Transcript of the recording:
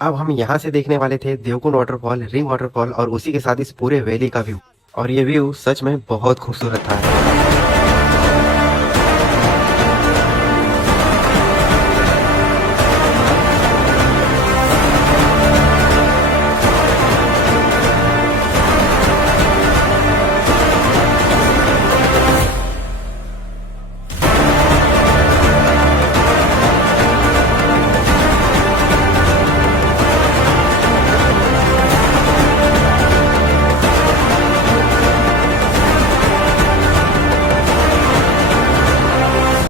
अब हम यहाँ से देखने वाले थे देवकुंड वाटरफॉल, रिंग वाटरफॉल और उसी के साथ इस पूरे वैली का व्यू। और ये व्यू सच में बहुत खूबसूरत था।